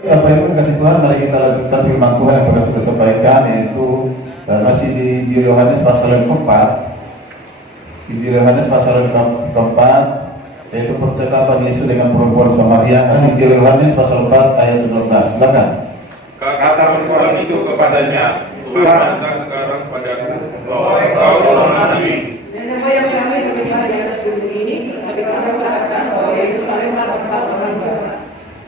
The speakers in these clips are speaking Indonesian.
Bapak Ibu kasih Tuhan, mari kita lanjutkan firman Tuhan yang pernah sudah sampaikan, yaitu masih di Injil Yohanes pasal yang keempat. Injil Yohanes pasal yang keempat, yaitu percakapan Yesus dengan perempuan Samaria. Injil Yohanes pasal 4 ayat 19. Silakan. Kata perempuan itu kepadanya, Tuhan datang sekarang padaku bahwa engkau seorang nabi. Dan apa yang kami dengar di atas bumi ini, tapi kami katakan bahwa Yerusalem tempat orang tua.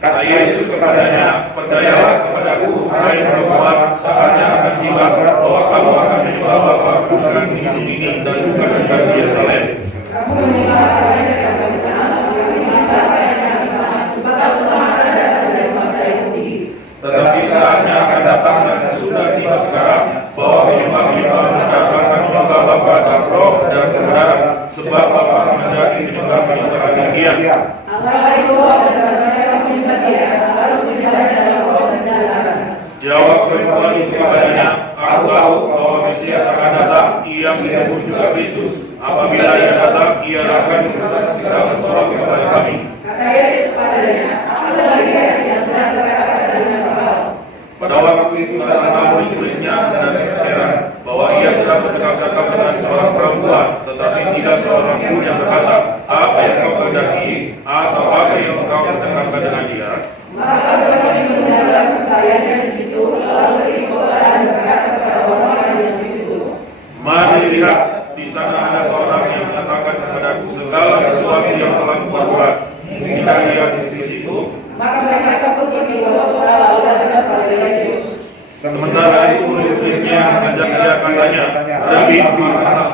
Kata Yesus kepadanya, percayalah kepadaku, hai perempuan, saatnya akan tiba bahwa kamu akan menyembah Bapa bukan di bumi ini dan bukan juga di Yerusalem. Kamu menyembah apa yang dikatakan di tanah, tapi menyembah apa yang dikatakan di tanah, sebab sama ada dari bangsa Yahudi. Tetapi saatnya akan datang dan sudah tiba sekarang bahwa penyembah-penyembah mendapatkan menyembah Bapa dan Roh dan kebenaran, sebab Bapa mendaki penyembah-penyembah demikian. Allah itu adalah siapa menyembah Dia harus menyembah dalam roh dan kebenaran. Jawab perempuan itu kepadanya, aku tahu bahwa Mesias akan datang, yang disebut juga Kristus. Apabila ia datang, ia akan memberitakan segala sesuatu kepada kami. Kata Yesus padanya, aku adalah Dia yang sedang berkata dengan engkau. Pada waktu itu datanglah murid-muridnya dan heran bahwa ia sedang bercakap-cakap dengan seorang perempuan, tetapi tidak seorang pun yang berkata, apa yang kau kehendaki atau apa yang kau bercakapkan dengan dia. Maka perempuan itu mendalam pelayannya di situ, lalu pergi kota dan berkata kepada orang-orang di situ, Mari lihat, di sana ada seorang yang mengatakan kepadaku segala sesuatu yang telah kubuat. Kita lihat di situ. maka mereka pergi ke kota lalu datang kepada Yesus. Sementara itu murid-muridnya mengajak dia, katanya, Rabi, mana?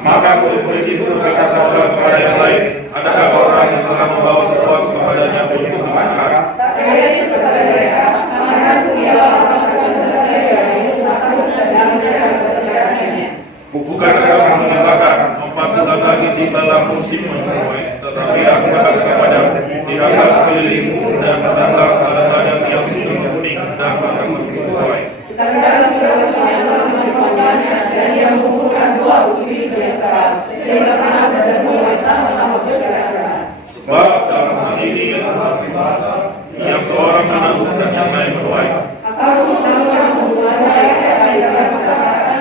Maka murid-murid itu berkata satu kepada yang lain, adakah orang yang telah membawa sesuatu kepadanya untuk dimakan? Bukan kamu mengatakan 4 bulan lagi tibalah musim menuai, tetapi aku berkata kepadamu, di atas kelilingmu dan menatap ladang-ladang yang sudah menguning dan akan menuai. Dan yang mengumpulkan buah bukti yang keras, sehingga tanah dan bumi sama-sama berserak-serak. Sebab dalam hal ini yang seorang menabur dan yang lain menuai. Aku sama-sama memulai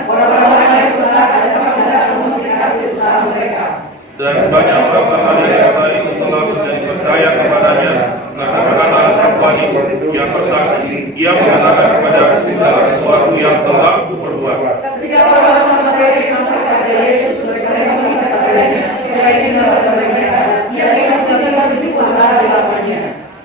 orang-orang yang susah dapat mendapat hasil usaha mereka. Dan banyak orang Samaria kata itu telah menjadi percaya kepadanya karena perkataan perempuan itu yang bersaksi. Ia mengatakan kepada segala sesuatu yang telah aku perbuat. Ketika orang Samaria sampai kepada Yesus, mereka meminta kepadanya supaya dia kepada mereka. Ia ingin tinggal di situ di lapannya.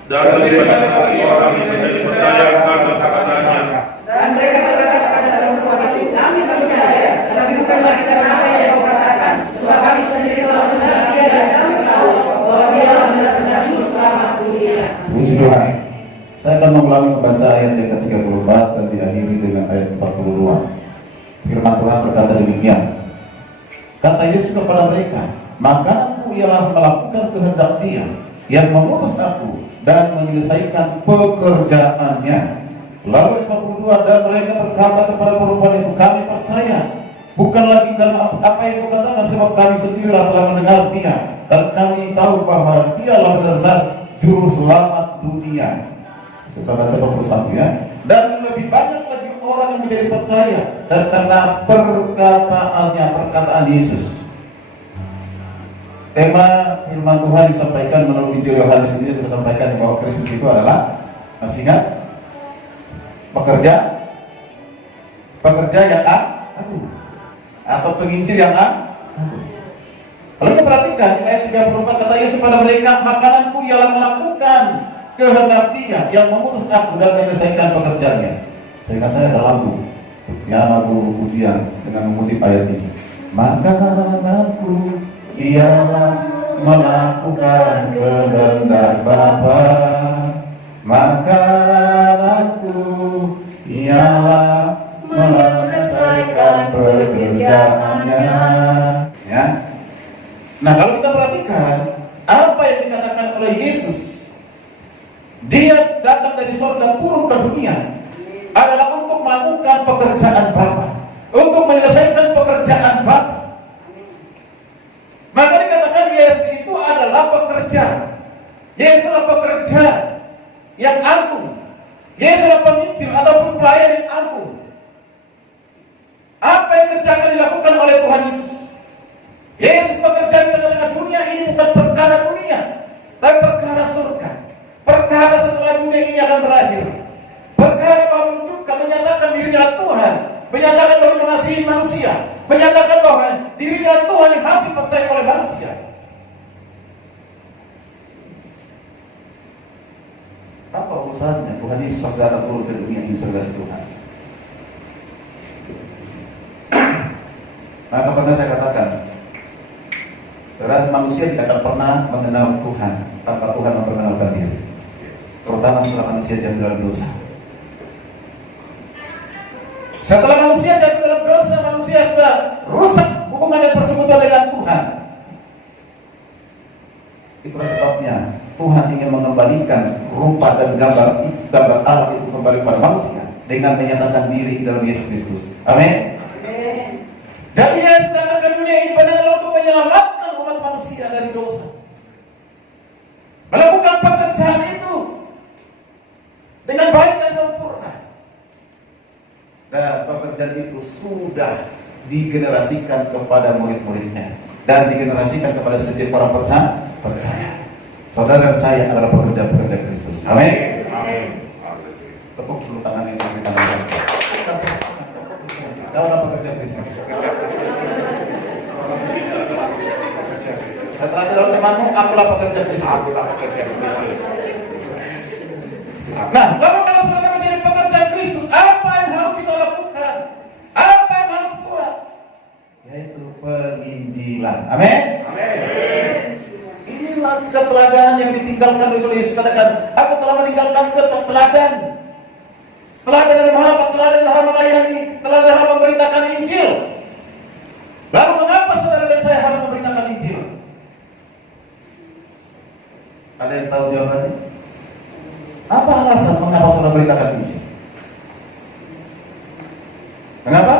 Dan lebih banyak lagi orang yang menjadi percaya karena perkataannya. Dan mereka berkata kepada perempuan itu, kami percaya, tapi bukan lagi karena apa yang kau katakan. Setelah kami sendiri telah mendengar dia dan kami tahu bahwa dia adalah benar-benar juru selamat dunia. Puji Tuhan. Saya akan mengulangi membaca ayat yang ke-34 dan diakhiri dengan ayat 42. Firman Tuhan berkata demikian. Kata Yesus kepada mereka, makananku ialah melakukan kehendak Dia yang mengutus aku dan menyelesaikan pekerjaannya. Lalu ayat 42, dan mereka berkata kepada perempuan itu, kami percaya, bukan lagi karena apa yang kau katakan, sebab kami sendiri telah mendengar Dia dan kami tahu bahwa Dialah benar-benar juru selamat dunia. Kita baca 41 ya. Dan lebih banyak lagi orang yang menjadi percaya dan karena perkataan Yesus. Tema firman Tuhan disampaikan menurut Injil Yohanes sendiri sudah sampaikan bahwa Kristus itu adalah, masih ingat? Pekerja yang agung atau penginjil yang agung. Lalu kita perhatikan ayat 34, kata Yesus pada mereka, makananku ialah melakukan kehendak Dia yang mengutus aku dan menyelesaikan pekerjaannya. Sehingga saya terlalu ujian dengan mengutip ayat ini. Makananku ialah melakukan kehendak Bapa. Makananku ialah menyelesaikan pekerjaannya. Ya. Nah, kalau kita perhatikan apa yang dikatakan oleh Yesus, Dia datang dari surga turun ke dunia adalah untuk melakukan pekerjaan Bapa, untuk menyelesaikan pekerjaan Bapa. Maka dikatakan Yesus itu adalah Yesus adalah penginjil ataupun pelayan yang agung. Apa yang kerjakan dilakukan oleh Tuhan Yesus? Yesus bekerja di tengah-tengah dunia ini bukan perkara dunia, tapi perkara surga. Perkara setelah dunia ini akan berakhir. Perkara bahwa menunjukkan, menyatakan dirinya Tuhan, menyatakan bahwa mengasihi manusia, menyatakan bahwa dirinya Tuhan yang harus dipercaya oleh manusia. Apa urusannya Tuhan Yesus datang turun ke dunia ini sebagai Tuhan? Maka pernah saya katakan, manusia tidak akan pernah mengenal Tuhan tanpa Tuhan memperkenalkan diri. Terutama setelah manusia jatuh dalam dosa. Setelah manusia jatuh dalam dosa, manusia sudah rusak hubungan dan persekutuan dengan Tuhan. Itulah sebabnya Tuhan ingin mengembalikan rupa dan gambar Allah itu kembali kepada manusia dengan menyatakan diri dalam Yesus Kristus. Amin. Jadi Yesus datang ke dunia ini benar-benar untuk menyelamatkan umat manusia dari dosa. Melakukan pekerjaan itu dengan baik dan sempurna. Dan pekerjaan itu sudah digenerasikan kepada murid-muridnya dan digenerasikan kepada setiap orang percaya. Saudara dan saya adalah pekerja-pekerja Kristus. Amin. Tepuk dulu tangan yang beri tangan. Kita adalah pekerja Kristus. Setelah dalam temanmu, akulah pekerja Kristus. Nah, lalu kalau saudara menjadi pekerja Kristus, apa yang harus kita lakukan? Apa yang harus buat? Yaitu penginjilan. Amin. Inilah keteladanan yang ditinggalkan oleh Yesus. Katakan, aku telah meninggalkan keteladanan. Teladan dari mana? Teladan dalam melayani, teladan dalam memberitakan Injil. Lalu mengapa saudara dan saya harus memberitakan Injil? Ada yang tahu jawabannya? Apa alasan mengapa saudara beritakan Injil? Mengapa?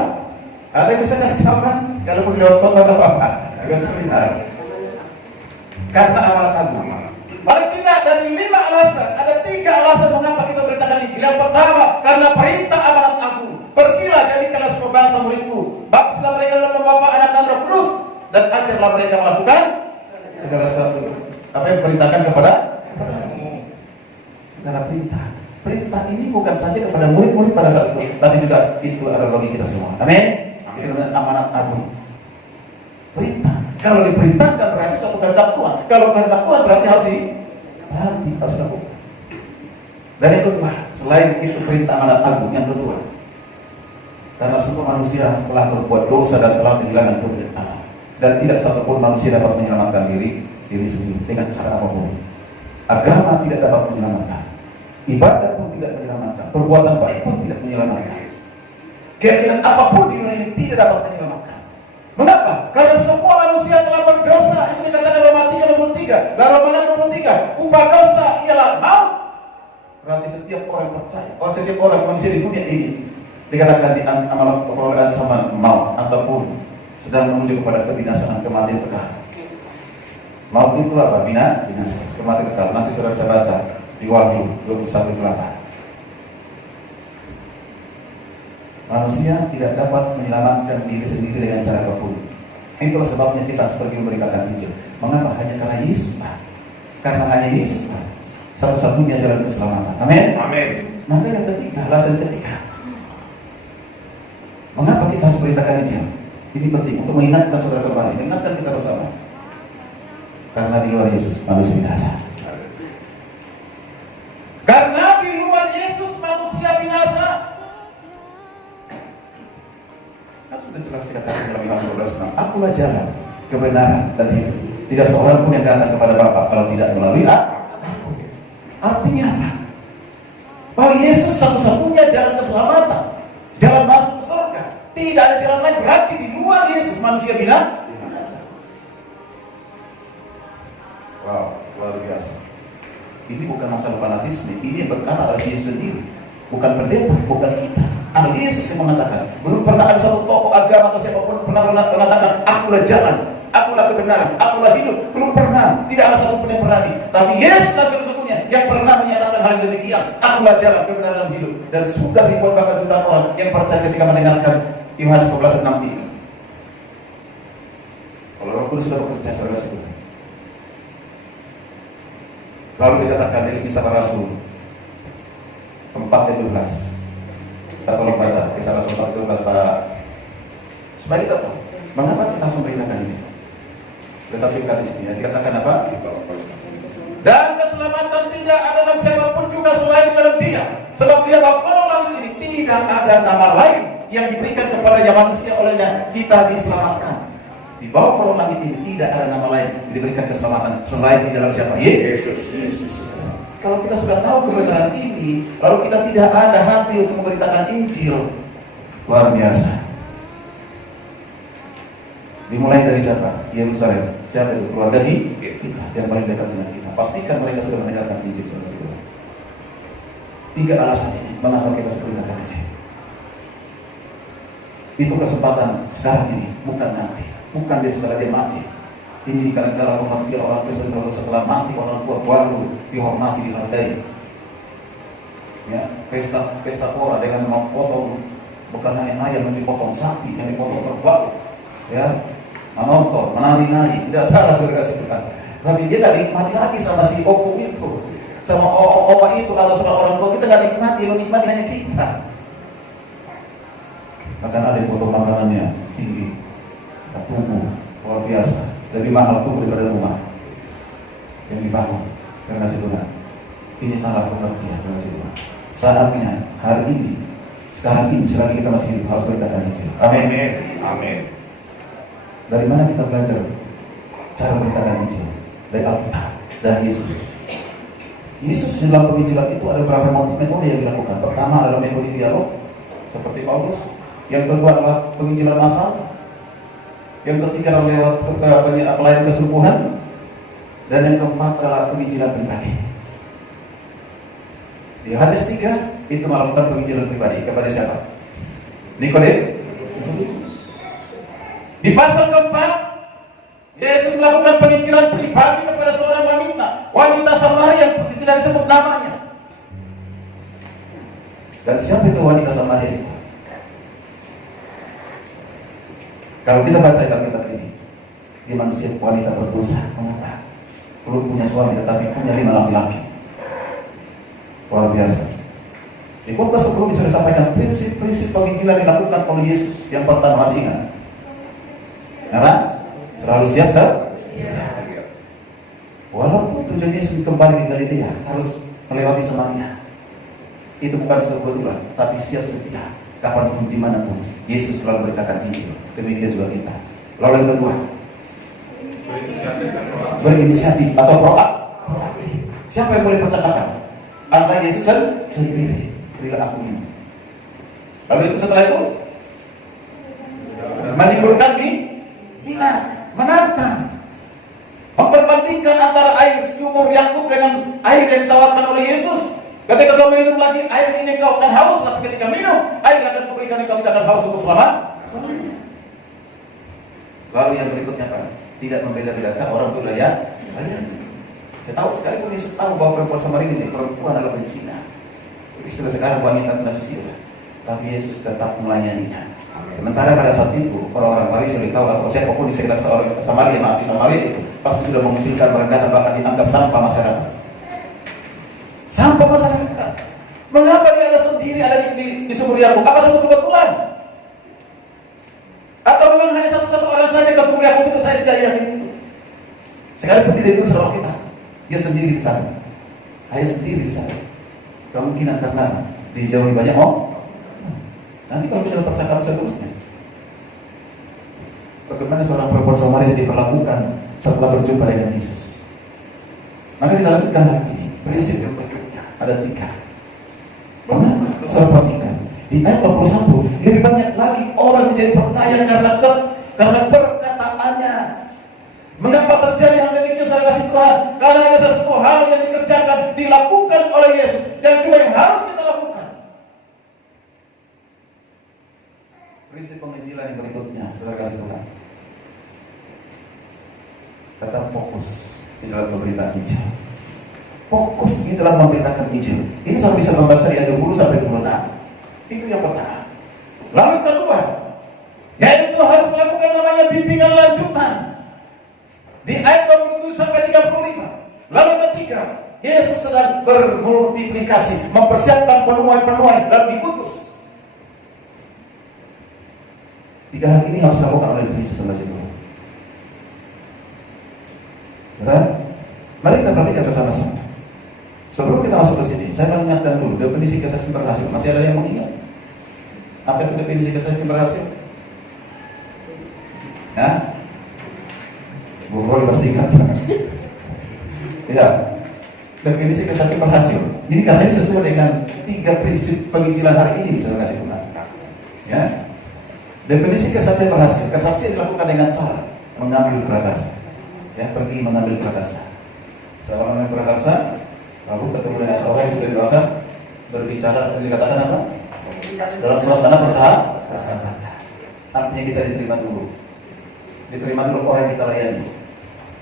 Ada yang bisa kasih jawaban? Kalau pun didownload atau apa? Agak seminar. Karena amanat agung. Paling tidak dari 5 alasan, ada 3 alasan mengapa kita beritakan Injil. Yang pertama, karena perintah amanat agung. Pergilah jadikanlah semua bangsa muridku, baptislah mereka dalam nama Bapa, Anak dan Roh Kudus, dan ajarlah mereka melakukan segala sesuatu apa yang diperintahkan kepadamu. Karena perintah ini bukan saja kepada murid-murid pada saat itu, tapi juga itu adalah bagi kita semua. Amin. Itu dengan amanat agung. Perintah. Kalau diperintahkan berarti suatu kehendak Tuhan. Kalau kehendak Tuhan berarti harus dilakukan. Dan yang kedua, selain itu perintah amanat agung, yang kedua, karena semua manusia telah berbuat dosa dan telah kehilangan kemuliaan Allah, dan tidak satupun manusia dapat menyelamatkan diri sendiri dengan cara apapun. Agama tidak dapat menyelamatkan, ibadah pun tidak menyelamatkan, perbuatan baik pun tidak menyelamatkan, keyakinan apapun di dunia ini tidak dapat menyelamatkan. Mengapa? Karena semua manusia telah berdosa. Ini dikatakan Roma 3:23. Dan Roma 6:23, upah dosa ialah maut. Berarti setiap orang percaya, setiap orang manusia di dunia ini dikatakan di amalan perolehan sama maut ataupun sedang menuju kepada kebinasaan, kematian kekal. Maut itu apa? Binasa, kematian kekal. Nanti saudara bisa baca di Wahyu 21:8. Manusia tidak dapat menyelamatkan diri sendiri dengan cara apapun. Itulah sebabnya kita harus pergi memberitakan Injil. Mengapa? Hanya karena Yesus. Karena hanya Yesus satu-satunya jalan keselamatan. Amin. Maka yang ketiga, alasan ketiga, mengapa kita harus beritakan Injil? Ini penting untuk mengingatkan saudara kembali, mengingatkan kita bersama. Karena di luar Yesus manusia binasa. Karena di luar Yesus manusia binasa. Kan sudah jelas dikatakan dalam Yohanes 12:6, akulah jalan, kebenaran dan hidup. Tidak seorang pun yang datang kepada Bapa kalau tidak melalui aku. Artinya apa? Bahwa Yesus satu-satunya jalan keselamatan, jalan masuk ke surga. Tidak ada jalan lain. Berarti di luar Yesus manusia binasa. Wow, luar biasa. Ini bukan masalah fanatisme. Ini yang berkata oleh Yesus sendiri, bukan pendeta, bukan kita. Ada Yesus yang mengatakan. Belum pernah ada satu tokoh agama atau siapapun pernah mengatakan, akulah jalan, akulah kebenaran, akulah hidup. Belum pernah. Tidak ada satu pun yang berani. Tapi Yesus satu-satunya yang pernah menyatakan hal demikian. Akulah jalan, kebenaran, hidup. Dan sudah ribuan bahkan jutaan orang yang percaya ketika mendengarkan Yohanes 14:6 ini. Kalau Roh Kudus sudah bekerja, saudara sekalian. Lalu dikatakan dari Kisah Para Rasul 4:12. Kita tolong baca Kisah Rasul 4:12 para supaya kita tahu mengapa kita harus memberitakan ini. Tetapi kan di sini ya, dikatakan apa? Dan keselamatan tidak ada dalam siapapun juga selain dalam Dia. Sebab Dia bahwa kalau ini tidak ada nama lain yang diberikan kepada manusia olehnya kita diselamatkan. Di bawah kolong langit ini tidak ada nama lain diberikan keselamatan selain di dalam siapa? Yesus. Kalau kita sudah tahu kebenaran ini, lalu kita tidak ada hati untuk memberitakan Injil, luar biasa. Dimulai dari siapa? Yerusalem. Siapa itu? Keluarga kita yang paling dekat dengan kita. Pastikan mereka sudah mendengarkan Injil. Tiga alasan ini mengapa kita sudah mendengarkan Injil. Itu kesempatan sekarang ini, bukan nanti. Bukan dia setelah dia mati. Ini kadang-kadang menghormati orang Kristen kalau setelah mati orang tua baru dihormati, dihargai. Ya, pesta pora dengan memotong bukan hanya ayam yang dipotong sapi, yang dipotong kerbau. Ya, menonton, menari-nari, tidak salah saudara sekalian. Tapi dia tidak nikmati lagi sama si opung itu, sama oma itu atau sama orang tua kita tidak nikmati, yang nikmati hanya kita. Akan ada yang potong makanannya tinggi. Tubuh luar biasa, lebih mahal tubuh daripada rumah yang dibangun karena Tuhan. Ini salah pengertian karena Tuhan. Saatnya hari ini, sekarang ini selagi kita masih hidup harus beritakan Injil. Amin. Amin. Dari mana kita belajar cara beritakan Injil? Dari Alkitab, dari Yesus. Yesus dalam penginjilan itu ada beberapa metode yang dilakukan. Pertama adalah metode dialog seperti Paulus. Yang kedua adalah penginjilan massal. Yang ketiga adalah lewat pelayanan kesembuhan. Dan yang keempat adalah penginjilan pribadi. Di Yohanes 3 itu melakukan penginjilan pribadi kepada siapa? Nikodemus. Di pasal keempat Yesus melakukan penginjilan pribadi kepada seorang wanita Samaria yang tidak disebut namanya. Dan siapa itu wanita Samaria itu? Kalau kita baca Alkitab ini, dia manusia wanita berdosa, mengatakan belum punya suami tetapi punya 5 laki-laki. Luar biasa. Di khotbah sebelum bisa disampaikan prinsip-prinsip penginjilan dilakukan oleh Yesus. Yang pertama masih ingat? Apa? Selalu siap, sir? Walaupun tujuan Yesus kembali ke Galilea harus melewati Samaria. Itu bukan sebuah kebetulan, tapi siap setia. Kapanpun, dimanapun, Yesus selalu beritakan Injil. Demikian juga kita. Lalu yang kedua, berinisiatif atau proaktif. Siapa yang boleh percakapan? Antara Yesus sendiri. Bila aku ini. Lalu itu setelah itu menimbulkan minat, menantang, memperbandingkan antara air sumur Yakub dengan air yang ditawarkan oleh Yesus. Ketika kau minum lagi air ini kau akan haus, tapi ketika minum air yang akan kuberikan kau tidak akan haus untuk selamanya. Lalu yang berikutnya Pak, tidak membeda-bedakan orang tua ya. Saya tahu sekalipun Yesus tahu bahwa perempuan Samaria ini perempuan adalah bencina. Istilah sekarang wanita tidak susila, tapi Yesus tetap melayaninya. Sementara pada saat itu orang-orang Farisi sudah tahu atau siapapun di sekitar seorang Samaria, di Samaria itu pasti sudah mengucilkan merendahkan bahkan dianggap sampah masyarakat. Sampah masyarakat. Mengapa dia ada sendiri ada di sumur Yakub? Apa satu kebetulan? Atau memang hanya satu orang saja ke sumur Yakub itu saya tidak yakin itu. Sekalipun tidak itu saudara kita, dia sendiri di sana. Hanya sendiri di sana. Kemungkinan karena dijauhi banyak nanti kalau kita percakapan seterusnya, bagaimana seorang perempuan Samaria diperlakukan setelah berjumpa dengan Yesus? Maka dilanjutkan lagi prinsip yang berikutnya ada 3. Mengapa? Saudara perhatikan di ayat 21 lebih banyak lagi orang menjadi percaya karena perkataannya. Mengapa terjadi hal demikian saudara kasih Tuhan? Karena ada sesuatu hal yang dikerjakan, dilakukan oleh Yesus dan juga yang harus kita lakukan. Prinsip penginjilan yang berikutnya saudara kasih Tuhan, tetap fokus di dalam pemberitaan Injil. Fokus di dalam memberitakan Injil. Ini saya bisa membaca ayat 20 sampai 26. Itu yang pertama. Lalu kedua, yaitu harus melakukan namanya bimbingan lanjutan. Di ayat 27 sampai 35. Lalu ketiga, Yesus sedang bermultiplikasi, mempersiapkan penuai-penuai dan dikutus. 3 hal ini harus dilakukan oleh Yesus sebelah situ. Mari kita perhatikan bersama-sama. Sebelum kita masuk ke sini, saya mengingatkan dulu definisi kesaksian berhasil. Masih ada yang mengingat? Apa itu definisi kesaksian berhasil? Ya? Bu Roy pasti ingat. Tidak. Definisi kesaksian berhasil. Ini karena ini sesuai dengan 3 prinsip penginjilan hari ini, saya kasih benar. Ya. Definisi kesaksian berhasil. Kesaksian dilakukan dengan cara mengambil prakarsa. Ya, pergi mengambil prakarsa. Saya mengambil prakarsa, lalu ketemu dengan seorang yang sudah didoakan, berbicara, dikatakan apa? Dalam suasana persahabatan. Artinya kita diterima dulu. Diterima dulu orang yang kita layani.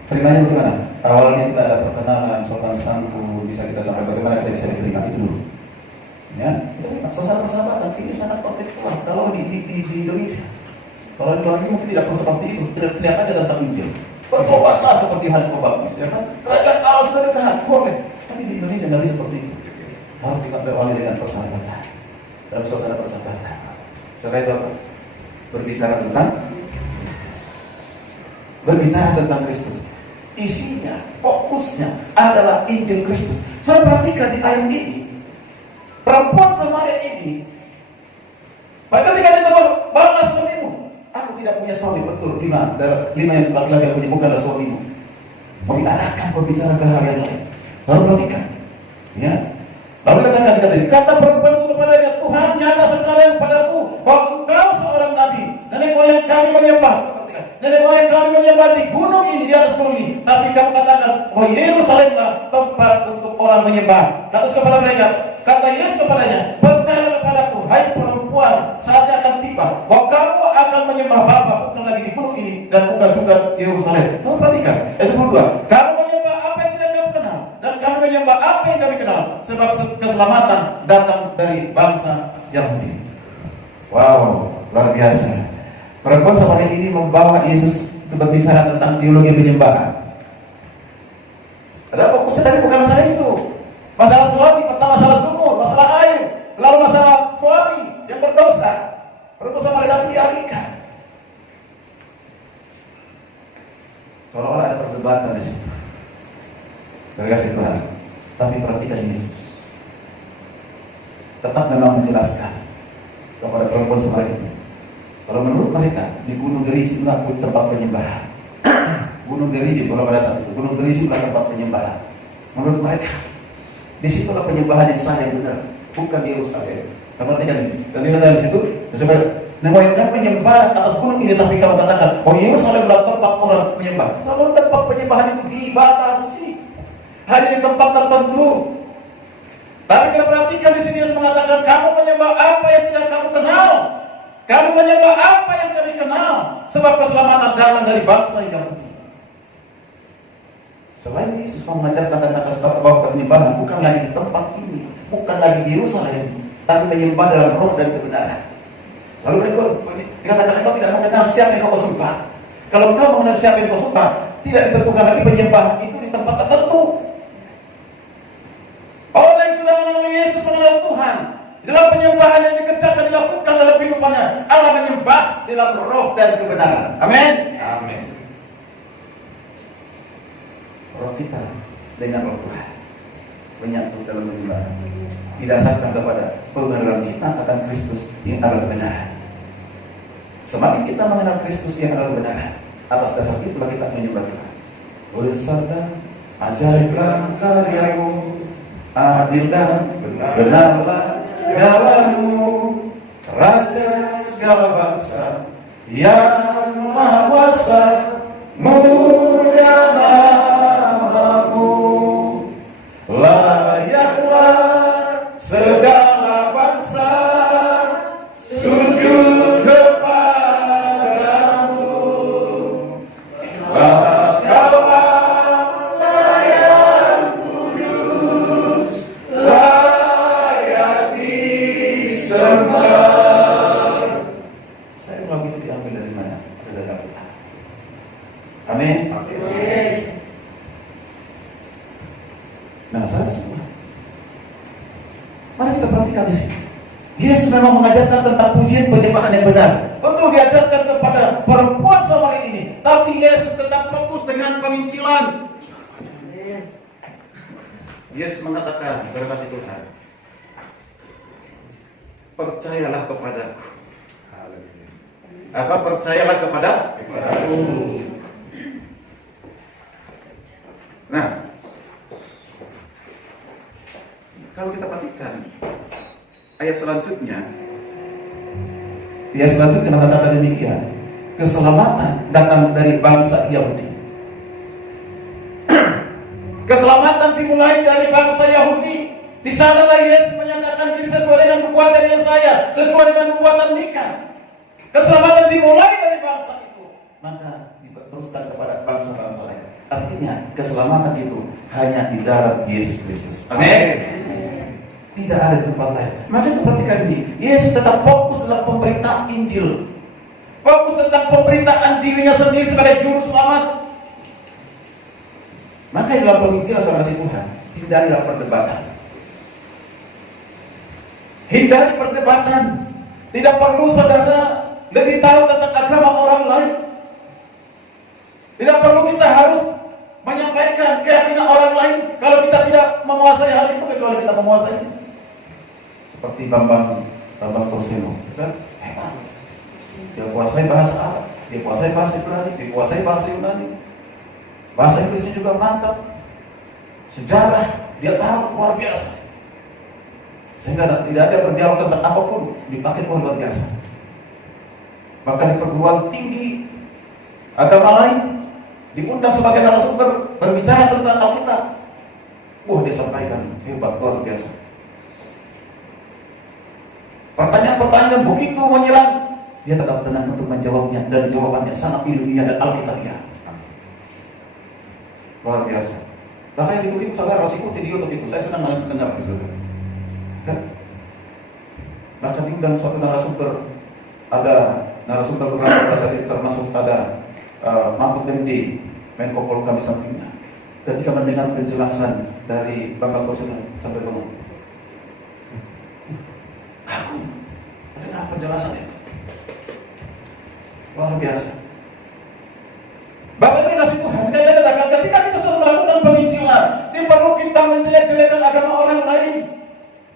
Terimanya bagaimana? Awalnya kita ada perkenalan, sopan santun, bisa kita sampai bagaimana kita bisa diterima itu dulu. Ya, itu suasana persahabatan ini sangat kontekstual. Kalau di Indonesia, kalau di luar negeri mungkin tidak seperti itu. Tidak aja tentang Injil. Bertobatlah seperti Yohanes Pembaptis, ya kan? Kerajaan Allah sudah dekat, boleh. Tapi di Indonesia nggak bisa seperti itu. Harus diawali dengan persahabatan, dalam suasana persahabatan. Setelah itu apa? Berbicara tentang Kristus. Berbicara tentang Kristus. Isinya, fokusnya adalah Injil Kristus. Saya perhatikan di ayat ini, perempuan Samaria ini, bahkan ketika dia tahu, balas suamimu. Aku tidak punya suami, betul. 5 yang laki-laki yang menyebutkan adalah suamimu. Mengarahkan berbicara ke hal yang lain. Lalu perhatikan, ya. Lalu kata perempuan itu kepadanya, Tuhan nyata sekalian padaku bahwa engkau seorang nabi. Nenek moyang kami menyembah. Nenek moyang kami menyembah di gunung ini, di atas gunung ini. Tapi kamu katakan, oh Yerusalemlah tempat untuk orang menyembah. Kata Yesus kepadanya, percayalah kepadaku, hai perempuan, saatnya akan tiba bahwa kamu akan menyembah Bapa bukan lagi di gunung ini dan bukan juga di Yerusalem. Kamu perhatikan, ayat 22. Kamu menyembah apa yang tidak kamu kenal dan kami menyembah apa yang kami kenal, sebab keselamatan datang dari bangsa Yahudi. Wow, luar biasa. Perempuan Samaria ini membawa Yesus untuk berbicara tentang teologi penyembahan. Ada fokusnya tadi bukan masalah itu. Masalah suami, pertama masalah sumur, masalah air, lalu masalah suami yang berdosa. Perempuan Samaria tapi dialihkan. Seolah-olah ada perdebatan di situ. Berkasih Tuhan. Tapi perhatikan Yesus. Tetap memang menjelaskan kepada perempuan Samaria ini. Kalau menurut mereka di Gunung Gerizim adalah tempat penyembahan. Gunung Gerizim kalau pada saat itu Gunung Gerizim adalah tempat penyembahan. Menurut mereka di situlah penyembahan yang sah yang benar, bukan di Yerusalem. Kamu perhatikan ini. Dan ini di situ, sebenarnya mereka menyembah atas gunung ini, tapi kalau katakan, oh Yerusalem adalah tempat orang menyembah. Kalau tempat penyembahan itu dibatasi, hanya di tempat tertentu. Tapi kita perhatikan di sini Yesus mengatakan, kamu menyembah apa yang tidak kamu kenal. Kamu menyembah apa yang kami kenal, sebab keselamatan datang dari bangsa Yahudi. Selain Yesus mengajarkan tentang penyembahan, bukan lagi di tempat ini, bukan lagi di Yerusalem, tapi menyembah dalam roh dan kebenaran. Lalu dikatakan engkau tidak mengenal siapa yang kau sembah. Kalau engkau mengenal siapa yang kau sembah, tidak ditentukan lagi penyembahan itu di tempat tertentu. Orang yang sudah mengenal Yesus mengenal Tuhan. Dalam penyembahan yang dikerjakan dilakukan dalam kehidupannya, Allah menyembah dalam roh dan kebenaran. Amin. Amin. Roh kita dengan roh Tuhan menyatu dalam penyembahan, didasarkan kepada pengenalan kita akan Kristus yang adalah kebenaran. Semakin kita mengenal Kristus yang adalah kebenaran, atas dasar itulah kita menyembah Tuhan. Besar dan ajaiblah karyamu, adil dan benarlah jalanmu, Raja segala bangsa yang maha kuasa, mulia namamu, layaklah segala bangsa sujud kepadamu. Kau Allah yang kudus, disebar. Saya ulang itu diambil dari mana? Dari Alkitab. Amin. Nah, saudara semua, mari kita perhatikan di sini. Yesus memang mengajarkan tentang pujian penyembahan yang benar. Betul diajarkan kepada perempuan Samaria ini, tapi Yesus tetap fokus dengan penginjilan. Yesus mengatakan, berkasih Tuhan, percayalah kepadaku. Apa percayalah kepadaku? Nah, kalau kita perhatikan ayat selanjutnya mengatakan demikian, keselamatan datang dari bangsa Yahudi. Keselamatan dimulai dari bangsa Yahudi. Di sanalah Yesus menyatakan diri sesuai dengan nubuatan Yesaya, sesuai dengan nubuatan Mika. Keselamatan dimulai dari bangsa itu, maka diteruskan kepada bangsa-bangsa lain. Artinya keselamatan itu hanya di dalam Yesus Kristus. Amin. Tidak ada di tempat lain. Maka perhatikan ini, Yesus tetap fokus dalam pemberitaan Injil, fokus tentang pemberitaan dirinya sendiri sebagai juru selamat. Maka dalam penginjilan sama si Tuhan, hindarilah perdebatan. Hindari perdebatan. Tidak perlu saudara lebih tahu tentang agama orang lain. Tidak perlu kita harus menyampaikan keyakinan orang lain kalau kita tidak menguasai hal itu, kecuali kita menguasai. Seperti Bambang Torsino, kan? Hebat. Dia kuasai bahasa Arab, dia kuasai bahasa Ibrani, dia kuasai bahasa Yunani. Bahasa Inggrisnya juga mantap. Sejarah dia tahu luar biasa. Sehingga tidak aja berdialog tentang apapun dipakai luar biasa. Bahkan di perguruan tinggi agama lain diundang sebagai narasumber berbicara tentang Alkitab. Wah, dia sampaikan hebat, luar biasa. Pertanyaan-pertanyaan begitu menyerang, dia tetap tenang untuk menjawabnya, dan jawabannya sangat ilmiah dan alkitabiah. Luar biasa. Bahkan itu saudara harus ikuti di YouTube itu. Saya senang mendengar itu. Kan? Bahkan diundang suatu narasumber, ada narasumber beberapa berasal termasuk ada Mahfud MD, Menko Polhukam di sampingnya. Ketika mendengar penjelasan dari Bambang Torsino sampai bengong, kagum mendengar penjelasan itu. Luar biasa. Bapak ini kasih Tuhan, sekali lagi katakan, ketika kita sedang melakukan penginjilan, tidak perlu kita menjelek-jelekan agama orang lain.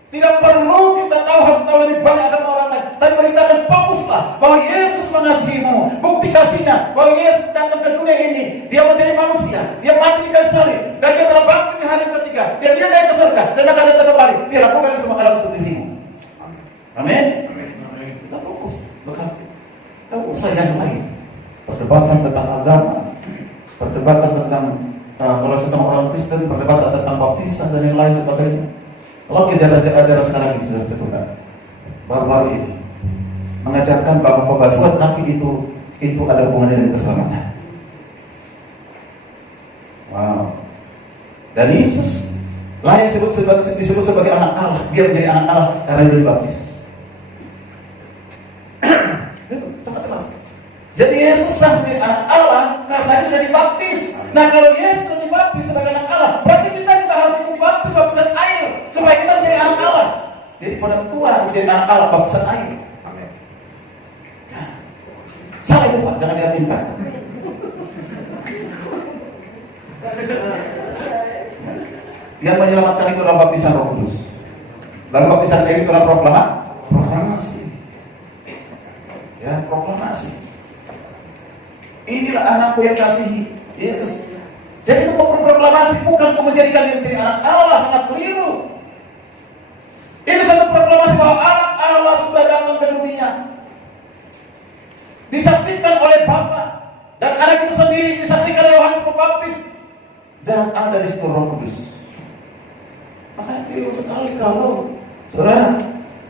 Tidak perlu kita harus tahu lebih banyak agama orang lain. Tapi beritakan, fokuslah bahwa Yesus mengasihimu. Bukti kasihnya bahwa Yesus datang ke dunia ini, dia menjadi manusia, dia mati di kayu salib, dan dia telah bangkit di hari ketiga. Dia naik ke surga dan akan datang kembali. Dia lakukan itu semua dalam untuk dirimu. Amin. Kita fokus, bukan usah yang lain. Perdebatan tentang agama, perdebatan tentang kalau sesama orang Kristen, perdebatan tentang baptisan dan yang lain sebagainya. Kalau ajaran sekarang ini sudah tertutup, baru-baru ini mengajarkan bahwa pembasuhan kaki itu ada hubungannya dengan keselamatan. Wow. Dan Yesus lain disebut sebagai anak Allah. Dia menjadi anak Allah karena dia dibaptis. Itu sangat jelas. Jadi Yesus sah menjadi anak Allah karena dia sudah dibaptis. Nah, kalau Yesus sudah dibaptis sebagai anak Allah, berarti kita juga harus ikut dibaptis baptisan air supaya kita menjadi anak Allah. Jadi pada Tuhan menjadi anak Allah baptisan air. Amin. Nah, salah itu Pak, jangan diambil Pak. Yang menyelamatkan itu adalah baptisan Roh Kudus. Lalu baptisan air itu adalah proklamasi. Ya, proklamasi. Inilah anakku yang kasihi, Yesus. Jadi itu proklamasi bukan untuk menjadikan dia menjadi anak Allah, sangat keliru. Ini satu proklamasi bahwa anak Allah sudah datang ke dunia, disaksikan oleh Bapa, dan anak itu sendiri disaksikan oleh Yohanes Pembaptis, dan ada di situ Roh Kudus. Makanya keliru sekali kalau saudara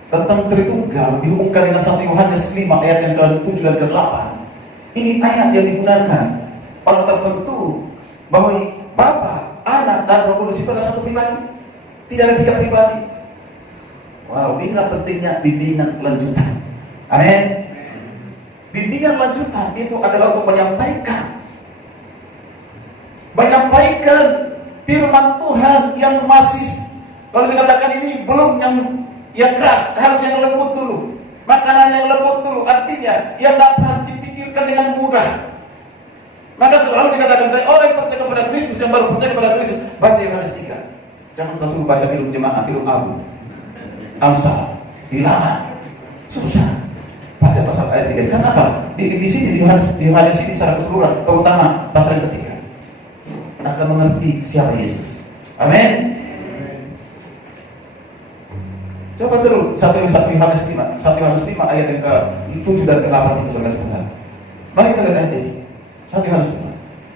tentang Tritunggal dihubungkan dengan 1 Yohanes 5 ayat yang ke-7 dan ke-8. Ini ayat yang digunakan orang tertentu bahwa Bapa, Anak, dan Roh Kudus itu adalah satu pribadi. Tidak ada 3 pribadi. Wow, inilah pentingnya bimbingan lanjutan. Amin. Bimbingan lanjutan itu adalah untuk menyampaikan firman Tuhan yang masih, kalau dikatakan ini belum yang keras, harus yang lembut dulu. Makanan yang lembut dulu, artinya yang dapat dipikirkan dengan mudah. Maka selalu dikatakan dari orang yang percaya kepada Kristus, yang baru percaya kepada Kristus, baca Yohanes 3. Jangan langsung baca Bilum Jemaah, Bilum Abu, Amsal, Bilangan, susah. Baca pasal ayat 3. Kenapa? Di sini di Yohanes ini secara keseluruhan, terutama pasal yang ketiga, akan mengerti siapa Yesus. Amin. Coba terus 1 Yohanes 5 ayat yang ke-7 dan ke-8 itu saudara sekalian. Mari kita lihat ayat ini. 1 Yohanes 5.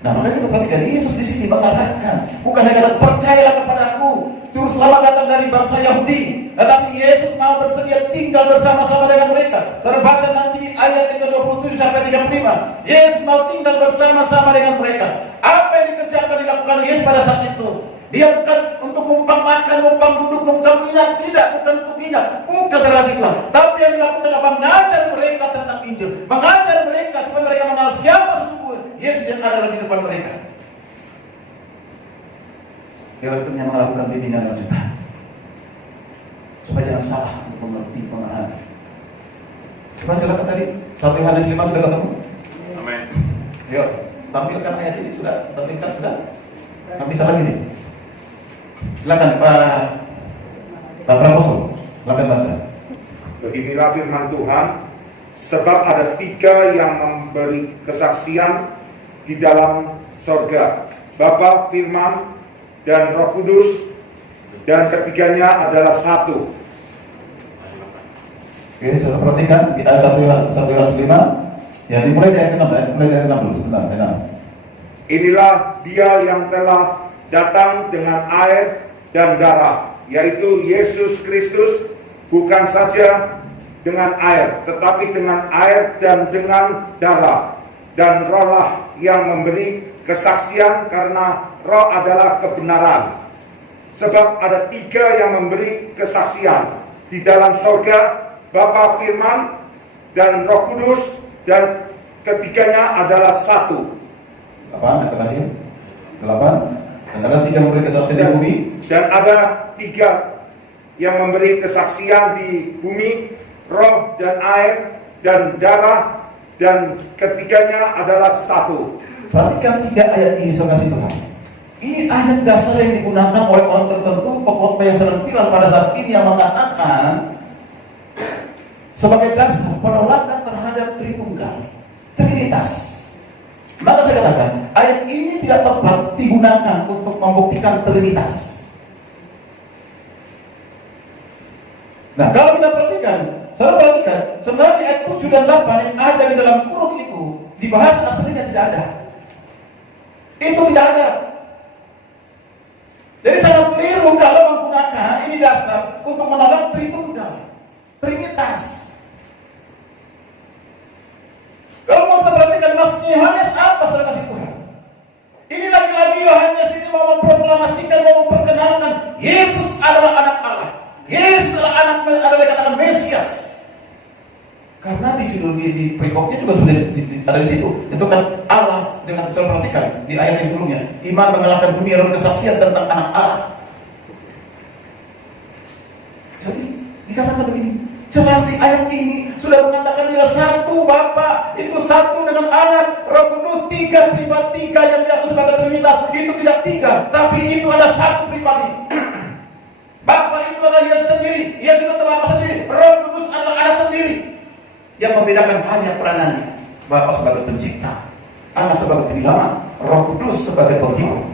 Nah, makanya kita perhatikan Yesus di sini mengarahkan, bukan hanya kata percayalah kepadaku, juru selamat datang dari bangsa Yahudi, tetapi Yesus mau bersedia tinggal bersama-sama dengan mereka. Saudara baca nanti ayat yang ke-27 sampai 35. Yesus mau tinggal bersama-sama dengan mereka. Apa yang dilakukan Yesus pada saat itu? Dia bukan untuk numpang makan, numpang duduk, numpang minyak, tidak, bukan untuk minyak, bukan relasi Tuhan. Tapi yang dilakukan apa? Mengajar mereka tentang Injil, mengajar mereka supaya mereka mengenal siapa sesungguhnya Yesus yang ada di depan mereka. Dia akhirnya melakukan bimbingan lanjutan supaya jangan salah untuk mengerti pemahaman. Coba silakan tadi 1 Yohanes 5 sudah ketemu? Amin. Yuk, tampilkan ayat ini sudah, tampilkan sudah. Nggak bisa lagi nih. Silakan Pak Pramoso, silakan baca. Beginilah firman Tuhan, sebab ada 3 yang memberi kesaksian di dalam sorga, Bapa, Firman, dan Roh Kudus, dan ketiganya adalah satu. Oke, sudah perhatikan di ayat 1 Yohanes 5. Ya, dimulai dari ayat 6, mulai dari 6 dulu sebentar. Inilah dia yang telah datang dengan air dan darah, yaitu Yesus Kristus, bukan saja dengan air, tetapi dengan air dan dengan darah. Dan Roh-lah yang memberi kesaksian, karena Roh adalah kebenaran. Sebab ada 3 yang memberi kesaksian di dalam sorga, Bapa, Firman, dan Roh Kudus, dan ketiganya adalah satu. 8 yang terakhir 8. Dan ada 3 memberi kesaksian di bumi. Dan ada 3 yang memberi kesaksian di bumi, roh dan air dan darah, dan ketiganya adalah satu. Perhatikan 3 ayat ini, saudara kasih Tuhan. Ini ayat dasar yang digunakan oleh orang tertentu, pokoknya yang sedang viral pada saat ini, yang mengatakan sebagai dasar penolakan terhadap Tritunggal, Trinitas. Maka saya katakan, ayat ini tidak tepat digunakan untuk membuktikan Trinitas. Nah, kalau kita perhatikan, sebenarnya ayat 7 dan 8 yang ada di dalam kurung itu, di bahasa aslinya tidak ada. Itu tidak ada. Jadi sangat keliru kalau menggunakan ini dasar untuk menolak Tritunggal, Trinitas. Kalau mau kita perhatikan maksudnya Yohanes apa, saudara kasih Tuhan? Ini lagi-lagi Yohanes ini mau memproklamasikan, mau memperkenalkan Yesus adalah anak Allah. Yesus adalah dikatakan Mesias. Karena di judul di perikopnya juga sudah ada di situ. Itu kan Allah, dengan saya perhatikan di ayat yang sebelumnya, iman mengalahkan dunia dan kesaksian tentang anak Allah. Jadi dikatakan begini, jelas di ayat ini sudah mengatakan dia satu Bapa, itu satu dengan anak, Roh Kudus, 3 pribadi, 3 yang diaku sebagai Trinitas. Itu tidak 3, tapi itu ada satu pribadi. Bapa itu adalah Yesus sendiri, Yesus itu Bapa sendiri, Roh Kudus adalah anak sendiri. Yang membedakan hanya peranannya, Bapa sebagai pencipta, anak sebagai penyelamat, Roh Kudus sebagai penghibur.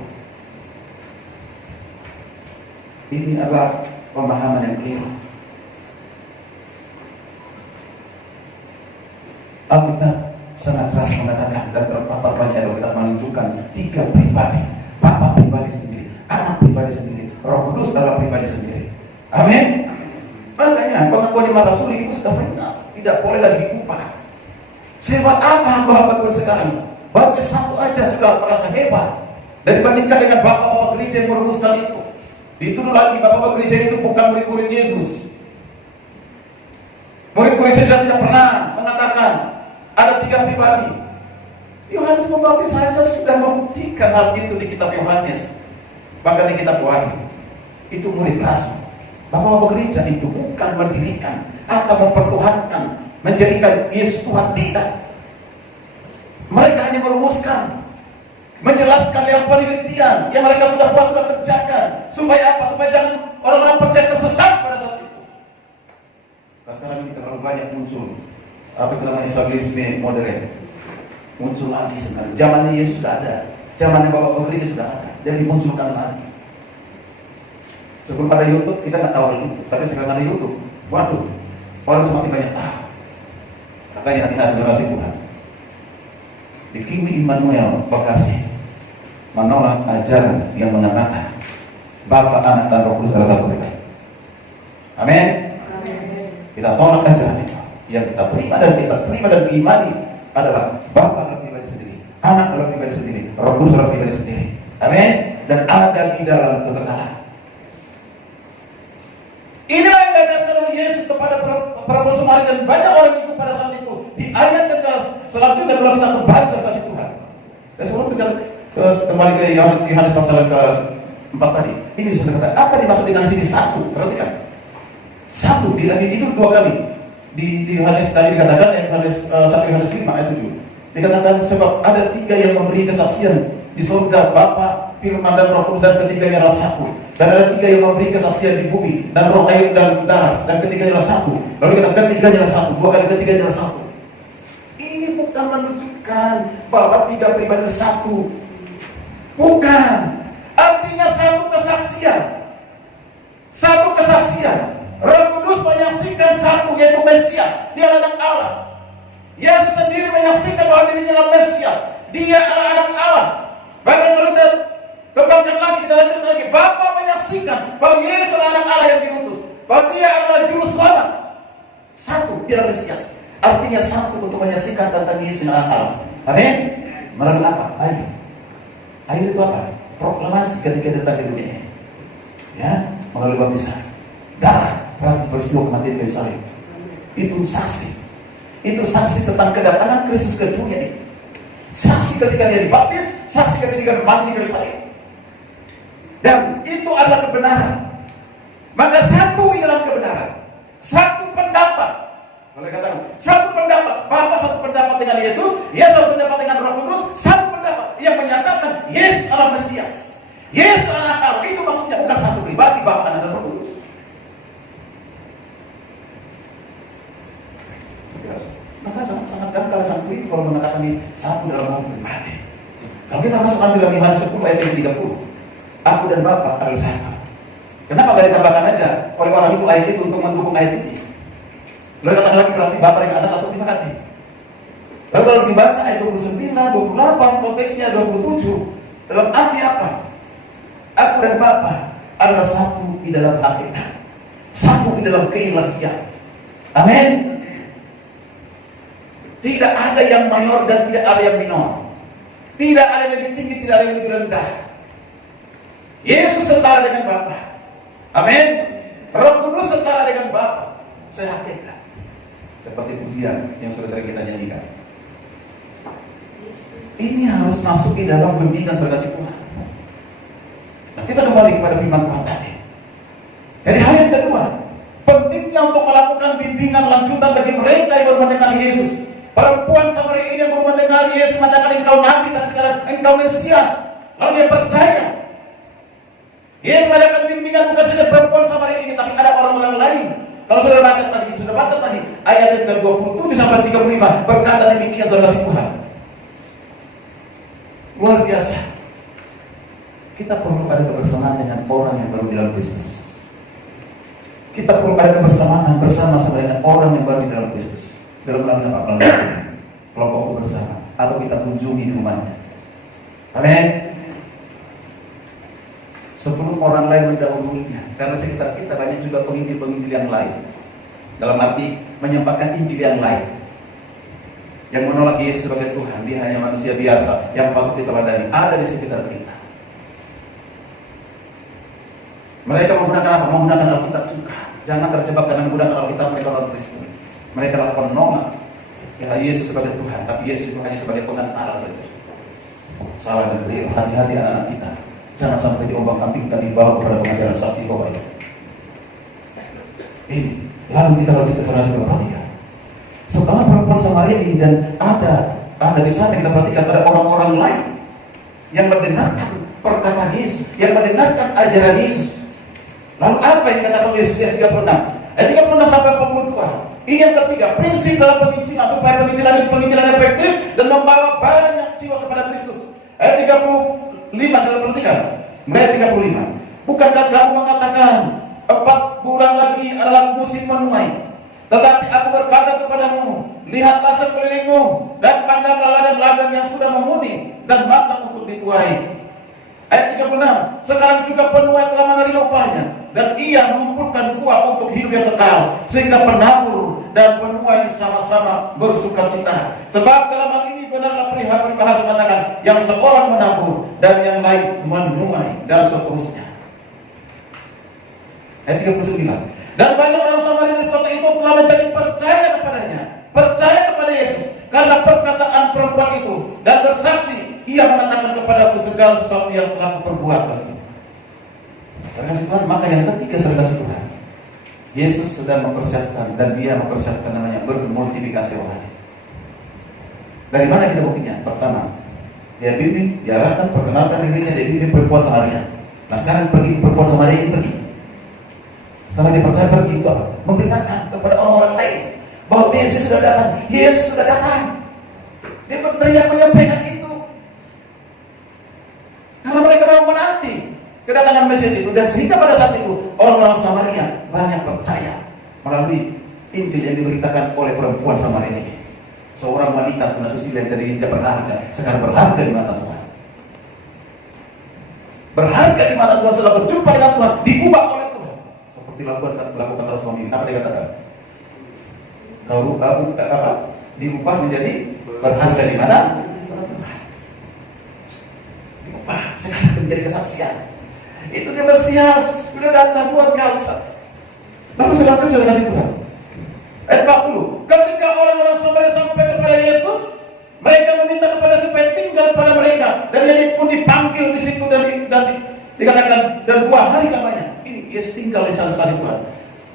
Ini adalah pemahaman yang keliru. Alkitab sangat keras mengatakan, dan terpapar banyak Alkitab menunjukkan 3 pribadi, Bapa pribadi sendiri, anak pribadi sendiri, Roh Kudus adalah pribadi sendiri. Amin. Makanya pengakuan iman Rasul itu sudah benar, tidak boleh lagi diubah. Sehebat apa hamba-hamba Tuhan sekarang? Bagus satu aja sudah merasa hebat. Dan dibandingkan dengan bapak-bapak gereja yang merumuskan itu, dituduh lagi bapak-bapak gereja itu bukan murid-murid Yesus. Murid-murid Yesus tidak pernah mengatakan ada 3 pribadi. Yohanes Pembaptis saja sudah membuktikan hal itu di kitab Yohanes, bahkan di kitab Wahyu. Itu murid rasul. Bapak-bapak gereja itu bukan mendirikan atau mempertuhankan, menjadikan Yesus Tuhan, tidak. Mereka hanya merumuskan, menjelaskan lewat penelitian yang mereka sudah kerjakan. Supaya apa? Supaya jangan orang-orang percaya tersesat pada saat itu. Nah, sekarang ini terlalu banyak muncul apa itu namanya Islamisme modern. Muncul lagi sebenarnya. Zamannya Yesus sudah ada, zamannya bapak-bapak gereja sudah ada, dan dimunculkan lagi. Sebelum ada YouTube kita nggak tahu hal itu, tapi sekarang ada YouTube, waduh, orang semakin banyak katanya nanti ada generasi Tuhan. Di Kimi Immanuel Bekasi menolak ajaran yang mengatakan Bapa, Anak, dan Roh Kudus adalah satu Tuhan. Amin. Kita tolak ajaran itu. Yang kita terima dan diimani adalah Bapa adalah pribadi sendiri, Anak adalah pribadi sendiri, Roh Kudus adalah pribadi sendiri. Amin. Dan ada di dalam kekekalan. Inilah yang diajarkan oleh Yesus kepada para Samaria dan banyak orang ikut pada saat itu. Di ayat yang selanjutnya kalau kita kembali sama kasih Tuhan. Dan sebelum bicara kembali ke Yohanes pasal ke-4 tadi, ini bisa dikatakan apa dimaksud dengan sini satu? Perhatikan, satu itu 2 kali di Yohanes tadi dikatakan Yohanes 1 Yohanes 5 ayat 7 dikatakan sebab ada 3 yang memberi kesaksian di surga, Bapa, Firman, dan Roh Kudus, dan ketiganya adalah satu. Dan ada 3 yang memberi kesaksian di bumi, dan roh, air, dan udara, dan ketiganya adalah satu. Lalu dikatakan ketiganya adalah satu, 2 kali ketiganya adalah satu. Ini bukan menunjukkan bahwa 3 pribadi satu, bukan. Artinya satu kesaksian. Satu kesaksian. Roh Kudus menyaksikan satu, yaitu Mesias. Dia adalah anak Allah. Yesus sendiri menyaksikan bahwa dirinya adalah Mesias. Dia adalah anak Allah. Bahkan kalau kita kembangkan lagi, kita lanjut lagi, Bapa menyaksikan bahwa Yesus adalah anak Allah yang diutus, bahwa dia adalah juru selamat. Satu, dia adalah Mesias. Artinya satu untuk menyaksikan tentang Yesus yang anak Allah. Amin. Melalui apa? Air. Air itu apa? Proklamasi ketika datang di dunia. Ya, melalui baptisan. Darah, berarti peristiwa kematian kayu salib. Itu saksi. Itu saksi tentang kedatangan Kristus ke dunia ini. Saksi ketika dia dibaptis, saksi ketika dia mati di kayu salib. Dan itu adalah kebenaran. Maka satu di dalam kebenaran, satu pendapat. Boleh katakan, satu pendapat. Bapa satu pendapat dengan Yesus, Yesus satu pendapat dengan Roh Kudus, satu pendapat yang menyatakan Yesus adalah Mesias. Yesus adalah Allah. Itu maksudnya bukan satu pribadi, Bapa dan Roh Kudus. Maka sangat dangkal, sangat keliru kalau mengatakan ini satu dalam hal pribadi. Kalau kita masukkan dalam Yohanes 10 ayat 30, aku dan Bapa adalah satu. Kenapa gak ditambahkan aja oleh orang itu ayat itu untuk mendukung ayat ini? Lalu katakan lagi berarti Bapa dengan Anak satu pribadi. Lalu kalau dibaca ayat 29, 28, konteksnya 27, dalam arti apa? Aku dan Bapa adalah satu di dalam hakikat, satu di dalam keilahian. Amin. Tidak ada yang mayor dan tidak ada yang minor. Tidak ada yang lebih tinggi, tidak ada yang lebih rendah. Yesus setara dengan Bapa. Amin. Roh Kudus setara dengan Bapa. Sehakikat. Seperti pujian yang sudah sering kita nyanyikan. Ini harus masuk di dalam bimbingan sergasi Tuhan. Nah, kita kembali kepada firman Tuhan tadi. Jadi hal yang kedua, pentingnya untuk melakukan bimbingan lanjutan bagi mereka yang baru mendengar Yesus. Perempuan Samaria ini yang baru mendengar Yesus mengatakan engkau nabi, tapi sekarang engkau Mesias. Lalu dia percaya. Yesus mengadakan bimbingan bukan saja perempuan Samaria ini, tapi ada orang-orang lain. Kalau sudah baca tadi ayat yang ke-27 sampai 35 berkata demikian saudara Tuhan. Luar biasa. Kita perlu ada kebersamaan dengan orang yang baru di dalam Kristus. Kita perlu ada kebersamaan bersama-sama dengan orang yang baru di dalam Kristus. Dalam apa? Kelompok bersama atau kita kunjungi di rumahnya. Amin. Sebelum orang lain mendahulunya, karena sekitar kita banyak juga penginjil-penginjil yang lain. Dalam arti menyampaikan Injil yang lain, yang menolak Yesus sebagai Tuhan. Dia hanya manusia biasa yang patut diteladani. Ada di sekitar kita. Mereka menggunakan apa? Menggunakan Alkitab juga. Jangan terjebak dengan menggunakan Alkitab mereka orang Kristen. Mereka lakukan menolak ya Yesus sebagai Tuhan, tapi Yesus itu hanya sebagai pengantara saja. Salah dan keliru. Hati-hati anak-anak kita, jangan sampai diombang-ambingkan dibawa kepada pengajaran saksi bahwa ini. Lalu kita wajib perhatikan. Setelah perempuan Samaria ini dan ada di sana kita perhatikan ada orang-orang lain yang mendengarkan perkataan Yesus, yang mendengarkan ajaran Yesus. Lalu apa yang katakan Yesus ayat 36? Ayat 36 sampai 42. Ini yang ketiga, prinsip dalam penginjilan supaya penginjilan efektif dan membawa banyak jiwa kepada Kristus. Ayat 35 saya perhatikan. Ayat 35. Bukankah kamu mengatakan 4 bulan lagi adalah musim menuai? Tetapi aku berkata kepadamu, lihatlah sekelilingmu dan pandanglah ladang-ladang yang sudah memuni dan matang untuk dituai. Ayat 36, sekarang juga penuai telah menerima upahnya dan ia mengumpulkan buah untuk hidup yang kekal, sehingga penabur dan penuai sama-sama bersukacita. Sebab dalam hal ini benarlah peribahasa mengatakan, yang seorang menabur dan yang lain menuai, dan seterusnya. Ayat 39, dan banyak orang Samaria di kota itu telah menjadi percaya kepadanya, percaya kepada Yesus karena perkataan perempuan itu, dan bersaksi, ia mengatakan kepadaku segala sesuatu yang telah kuperbuat bagimu. Terkasih Tuhan, maka yang ketiga terkasih Tuhan, Yesus sedang mempersiapkan, dan dia mempersiapkan namanya bermultiplikasi rohani. Dari mana kita buktinya? Pertama, dia bimbing, diarahkan, perkenalkan dirinya, dia bimbing perempuan Samaria. Nah sekarang pergi perempuan Samaria ini pergi. Setelah dia percaya pergi itu apa? Memberitakan kepada orang-orang lain bahwa Yesus sudah datang. Yesus sudah datang. Dia berteriak menyampaikan itu karena mereka mau menanti kedatangan Mesias itu, dan sehingga pada saat itu orang-orang Samaria banyak percaya melalui Injil yang diberitakan oleh perempuan Samaria ini. Seorang wanita tunasusila yang tadi tidak berharga, sekarang berharga di mata Tuhan. Berharga di mata Tuhan setelah berjumpa dengan Tuhan, diubah oleh Tuhan. Seperti lakukan Rasulullah ini. Apa dia katakan? Kau diubah menjadi berharga di mata Tuhan. Diubah sekarang menjadi kesaksian. Itu dia Mesias, sudah datang luar biasa. Lalu selanjutnya saya kasih Tuhan. Ayat 40. Ketika orang-orang Samaria sampai kepada Yesus, mereka meminta kepada supaya tinggal pada mereka, dan dia pun dipanggil di situ dan dikatakan dan 2 hari lamanya. Ini Yesus tinggal di sana kasih Tuhan.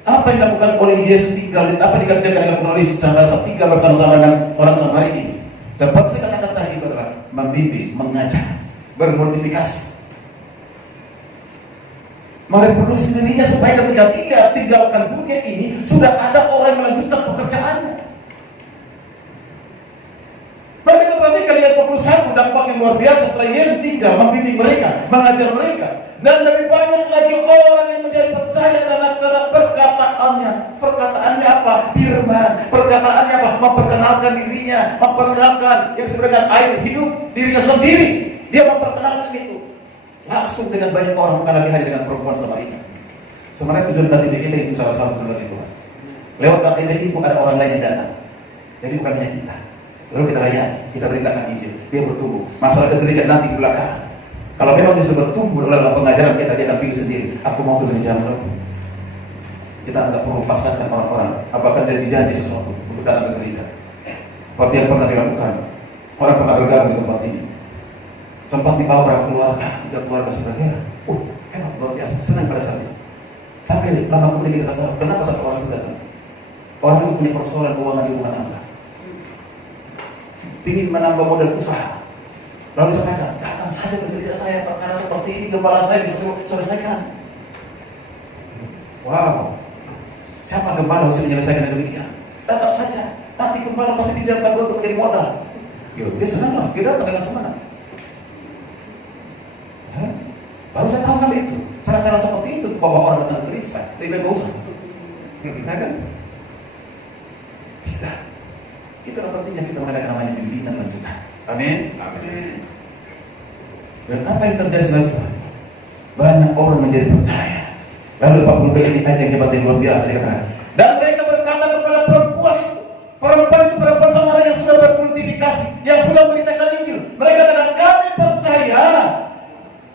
Apa yang dilakukan oleh Yesus tinggal, apa dikerjakan dengan oleh secara tinggal bersama-sama dengan orang Samaria ini? Cepat saya katakan tadi itu adalah membimbing, mengajar, bermultiplikasi, mereproduksi dirinya supaya ketika dia tinggalkan dunia ini sudah ada orang yang melanjutkan pekerjaannya. Maka kita perhatikan ayat 21, dampak yang luar biasa setelah Yesus tinggal membimbing mereka, mengajar mereka, dan lebih banyak lagi orang yang menjadi percaya karena perkataannya. Perkataannya apa? Firman. Perkataannya apa? Memperkenalkan dirinya, memperkenalkan yang sebenarnya air hidup dirinya sendiri. Dia memperkenalkan itu. Langsung dengan banyak orang, bukan lagi hanya dengan perempuan Samaria. Sebenarnya tujuan KTB kita itu salah satu tujuan itu. Lewat KTB itu ada orang lain yang datang. Jadi bukan hanya kita. Lalu kita layani, kita beritakan Injil, dia bertumbuh. Masalah ke gereja nanti di belakang. Kalau memang dia sudah bertumbuh dalam pengajaran kita, dia akan pilih sendiri. Aku mau ke gereja lo. Kita tidak perlu pasarkan orang-orang apakah janji-janji sesuatu untuk datang ke gereja. Seperti yang pernah dilakukan orang pernah bergabung di tempat ini. Sempat dibawa berapa keluarga, 3 keluarga saudara. Enak, luar biasa, senang pada saat itu. Tapi lama kemudian kita kata, kenapa satu orang itu datang? Orang itu punya persoalan keuangan di rumah tangga, ingin menambah modal usaha. Lalu saya katakan, datang saja ke gereja saya, perkara seperti ini kepala saya bisa selesaikan. Wow, siapa gembala bisa menyelesaikan demikian? Datang saja, nanti gembala pasti dijalankan untuk menjadi modal. Dia senang lah, dia datang dengan semangat. Baru saya tahu hal itu. Cara-cara seperti itu bawa orang datang ke gereja, lebih baik usah. Kan? Tidak. Itulah pentingnya kita mengadakan namanya bimbingan lanjutan. Amin. Amin. Dan apa yang terjadi setelah itu? Banyak orang menjadi percaya. Lalu 40 ini ayat yang hebat yang luar biasa dikatakan. Dan mereka berkata kepada perempuan itu perempuan Samaria yang sudah bermultiplikasi, yang sudah memberitakan Injil. Mereka katakan, kami percaya.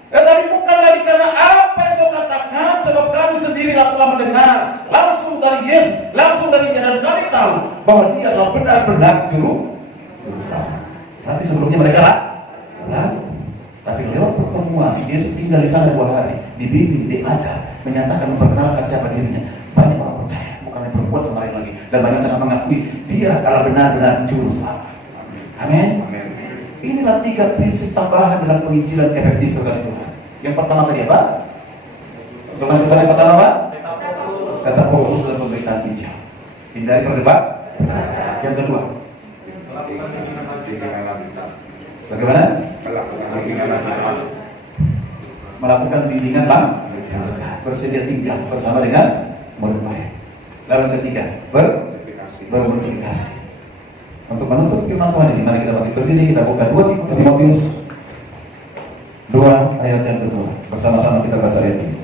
Tetapi bukan lagi karena apa yang kau katakan, sebab kami sendiri telah mendengar langsung dari Yesus, langsung dari Dia, dan kami tahu bahwa dia adalah benar-benar juru selamat. Tapi sebelumnya mereka ragu. Tapi lewat pertemuan, Yesus tinggal di sana 2 hari, dibimbing, diajar, menyatakan, memperkenalkan siapa dirinya. Banyak orang percaya, bukan yang perempuan sama lain lagi. Dan banyak orang mengakui dia adalah benar-benar juru selamat. Amin. Inilah 3 prinsip tambahan dalam penginjilan efektif kasih Tuhan. Yang pertama tadi apa? Kelanjutan yang pertama apa? Kata fokus dalam pemberitaan Injil. Hindari perdebat. Yang kedua, bagaimana? Melakukan bimbingan bersedia tinggal bersama dengan murid baik. Lalu yang ketiga, bermultiplikasi. Untuk menutup firman Tuhan ini, mari kita berdiri, kita buka 2 Timotius 2 ayat yang kedua. Bersama-sama kita baca ayat ini.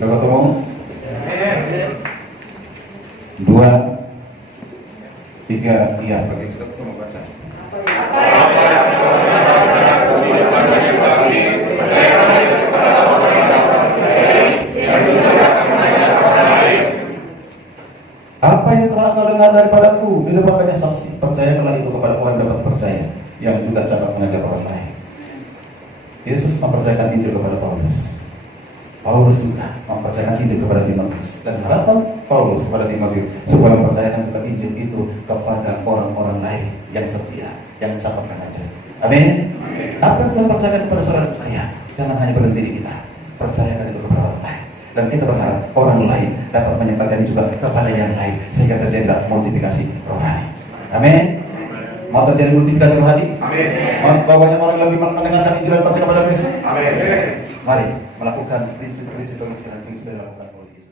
Sudah ketemu? 2, 3, iya. Bagi sudah ketemu baca. Apa yang telah kau dengar daripadaku, bila banyak saksi, percayakanlah itu kepada orang yang dapat percaya, yang juga dapat mengajar orang lain. Yesus mempercayakan Injil kepada Paulus. Paulus juga mempercayakan Injil kepada Timotius. Dan harapan Paulus kepada Timotius supaya mempercayakan juga Injil itu kepada orang-orang lain yang setia, yang dapat mengajar. Amin. Apa yang saya percayakan kepada saudara saya, jangan hanya berhenti di kita. Percayakan itu kepada orang lain. Dan kita berharap orang lain dapat menyampaikan juga kepada yang lain, sehingga terjadi multiplikasi rohani. Amin. Mau terjadi multiplikasi rohani? Amin. Mau banyak orang lebih mendengarkan Injil dan percaya kepada Kristus? Amin. Mari melakukan prinsip-prinsip penginjilan Kristus dalam Yesus.